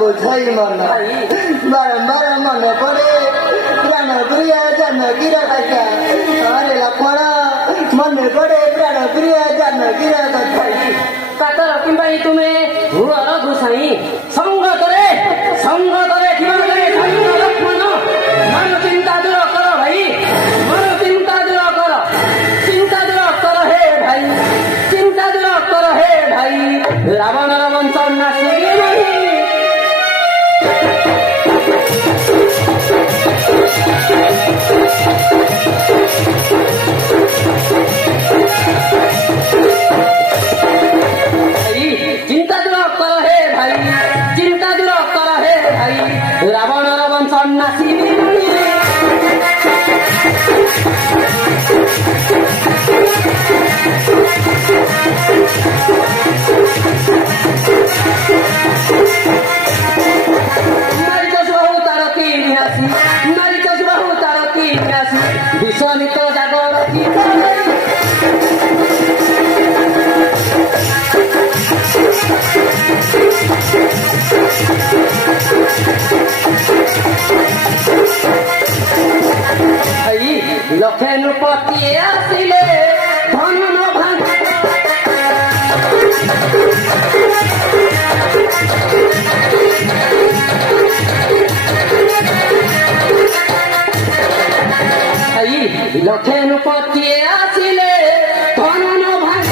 বোঝাই মন বারম্বার মনে পড়ে প্রাণ প্রিয়া জানকীর কথা আরে লাপড়া মনে পড়ে প্রাণ প্রিয়া জানকীর কথা কাতর কিম্বাই তুমি ভুয়ার গোসাই সঙ্গ করে কিভাবে সঙ্গ লক্ষ্মণ মন চিন্তা দূর কর ভাই মন চিন্তা দূর কর হে ভাই চিন্তা দূর কর হে ভাই রাবণ সন্ন্যাসী চিন্তা দূর কর হে ভাই চিন্তা দূর কর হে ভাই রাবণ সন্ন্যাসী বিশ্বমিত জাগর লক্ষে নৃপতি আসিলে ধন ভাঙ লক্ষে নৃপতি আসিলে ধন ভাঙ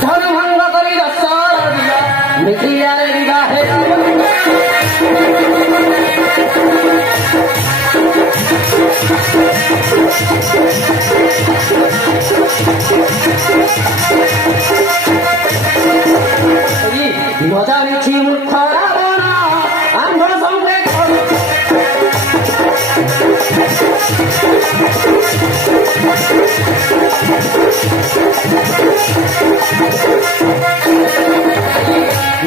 ধনভঙ্গ করি দশর দিয়া মিথিয়ার বিবাহে মজা মিছি মূর্খ রাবণ আম্ভ সঙ্গে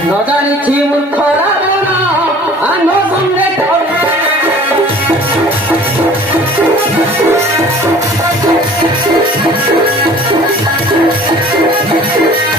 নজানিছি মূর্খ রাবণ আম্ভ সঙ্গে